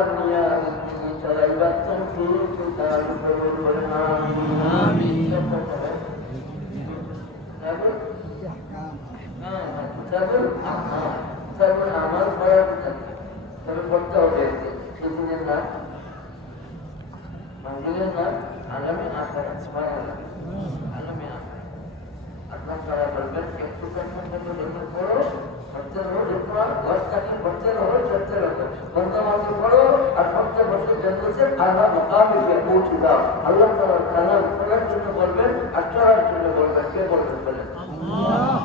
তোমার নিয়াজ চালাইবার তৌফিক দান কবুল করে আমিন আমার পড়ার তবে পড়তে হবে সেদিনের নাম মঞ্জিলের নাম আগামী আখারাত সুবহানাল্লাহ আগামী আখারাত আপনার তারা বলবেন একটু জন্য পড়ো পড়তে রহো দেখবা দশ টাকা পড়তে রহো চলতে রহো বন্ধমাকে পড়ো আর সবচেয়ে বসে জানতেছে আল্লাহ মকামে গিয়ে পৌঁছে দাও আল্লাহ তাআলার কালাম পড়ার জন্য বলবেন আর চলার জন্য বলবেন কে বলবেন বলেন আল্লাহ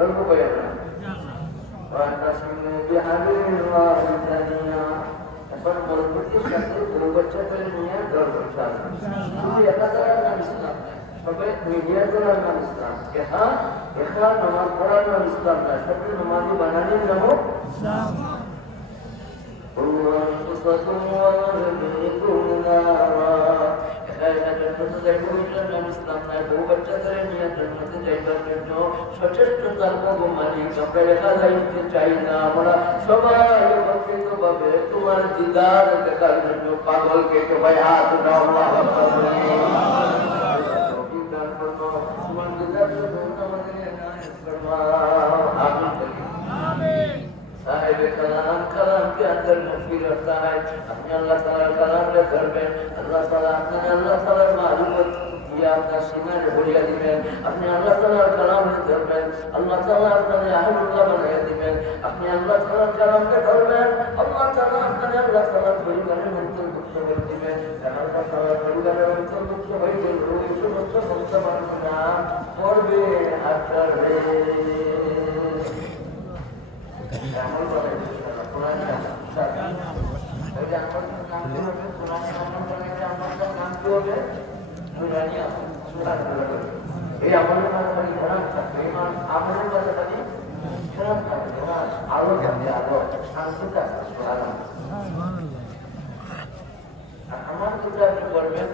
رب بيانا واعتصموا بحبل الله جميعا এখন মজবুতির সাথে 2 বছর করে নিয়ে 10 বছর শুধু একাধারে নাম ইসলাম সবাই মিডিয়াতে নাম ইসলাম এখান নামাজ পড়ার নাম ইসলাম না সবাই নামাজি বানানোর নাম ইসলাম الله أنفسكم وأهليكم نارا তোমার দিদার দেখার জন্য পাগলকে সবাই হাত দাও তোমার দিদার साहिब कलाम कलाम के अंदर नफी रहता है अपने अल्लाह ताला कलाम ले करबें अल्लाह ताला अपने अल्लाह ताला मालूमत दिया अपना सीना ने बढ़िया दिबेन अपने अल्लाह ताला कलाम ले करबें अल्लाह ताला अपने अहलुल्लाह बनाया दिबेन अपने अल्लाह ताला कलाम ले करबें अल्लाह ताला अपने अल्लाह ताला परिवार में अंतर्भुक्त कर दिबेन अल्लाह ताला परिवार में अंतर्भुक्त হয়ে গেল এই সমস্ত বর্তমান নাম পড়বে আর করবে আমল করে কোরআন ওই যে আমল নাম হবে কোরআন নাম করে আমল নাম কি হবে নুরানি আমল সুবহানাল্লাহ এই আমলের মাধ্যমে ইহরাম থাকবে ইমান আমলের মাধ্যমে ইহরাম থাকবে আলো থাকবে আলো শান্তি থাকবে সুবহানাল্লাহ আমার কিতাব পড়বেন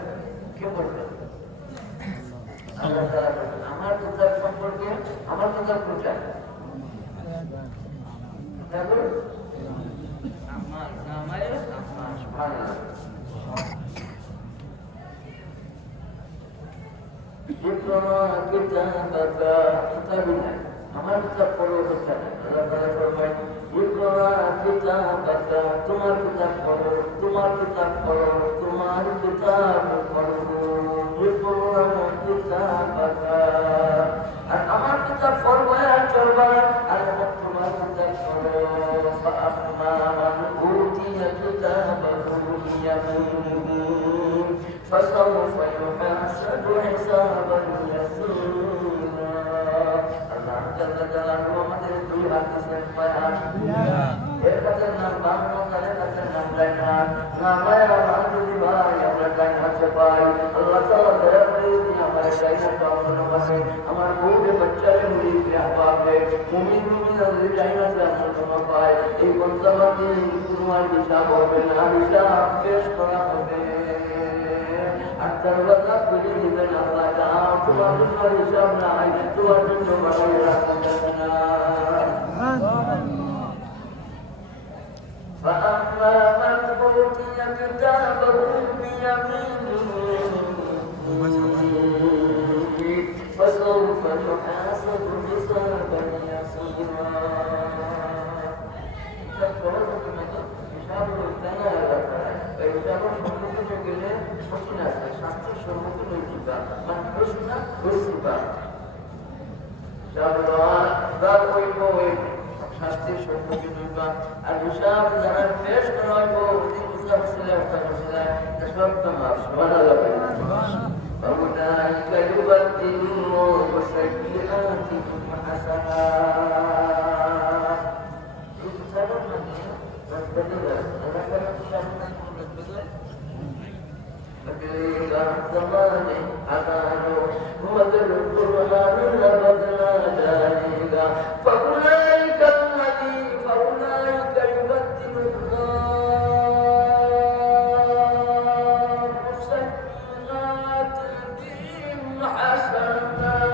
কে পড়বেন আল্লাহ তাআলা বলেন আমার কিতাব সম্পর্কে আমার কিতাব প্রচার আমার নামায়ে আমার সুবহানাল্লাহ ইকরা কিতাবাকা কিতাবিনা আমার কিতাব পড়ো কিতাব আল্লাহ তাআলা ফরমায় ইকরা কিতাবাকা তোমার কিতাব পড়ো তোমার কিতাব পড়ো তোমার কিতাব পড়ো ইকরা কিতাবাকা আর আমার কিতাব পড়বা আর চলবা আর তোমার কিতাব পড়ো فأما من أوتي كتابه بيمينه فسوف يحاسب حسابا يسيرا الله جل جلاله আমাদের দুই হাদিসের বয়ান এর কাছে নাম বাংলা করে কাছে নাম লেখা নামায় আমার যদি ভাই আমরা টাইম আছে ভাই আল্লাহ তাআলা দয়া করে দিয়ে আমার টাইম পাবে আমার বউকে বাচ্চাকে মুড়ি দেয়া পাবে মুমিন মুমিনের টাইম আছে আমার জন্য পাই এই বন্দাবাদী তোমার হিসাব হবে না হিসাব পেশ করা হবে আর দরওয়াজা খুলে দিবেন আল্লাহ যাও তোমার জন্য হিসাব নাই তোমার জন্য বাড়াই রাখা যাবে না فأما من أوتي كتابه بيمينه فسوف يحاسب حسابا يسيرا শাস্তির সম্মুখীন হইবা মানে প্রশ্ন হইবা শাস্তির সম্মুখীন হইবা আর হিসাব যারা পেশ করা হইব হিসাব ছিল সব তোমার সুবহানাল্লাহ فأولئك يبدل الله سيئاتهم حسنات فأولئك يبدل الله سيئاتهم حسنات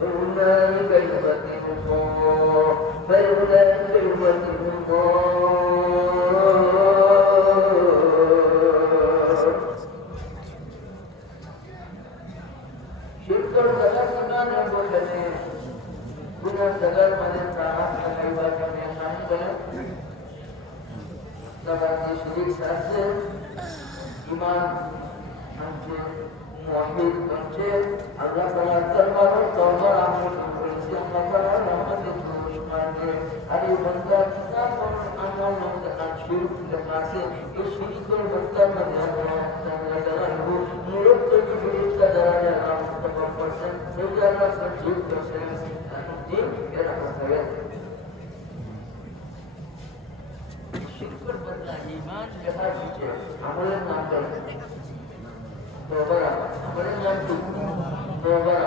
فأولئك يبدل الله فأولئك يبدل الله شرك الثلاث من البخل من الثلاث من الطاعات العباد من الحمد لقد شريك ساسر إيمان أنت موحد أنت الله تعالى تربى توبة رحمة الله تعالى رحمة الله هذه بندر كتاب أمام الله شرك لماسه الشرك البندر من الله تعالى نورك تجيب كذا persen, saudara 100% nanti kira saya. Syukur pada iman kata dia, amalan nampak. Tawbah, amalan nampak. Tawbah.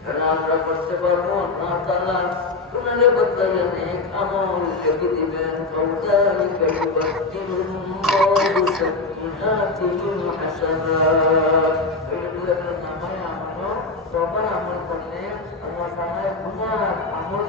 Karena আমরা করতে পারবো না তাআলা কুনালে বদলালেন এক আমল লিখে দিবেন ফাউদালিকা ইউবাদদিলুল্লাহু সাইয়্যাতিহিম হাসানাত এগুলো নামায় আমল তওবার আমল করলে আল্লাহ তাআলা গুনাহ আমল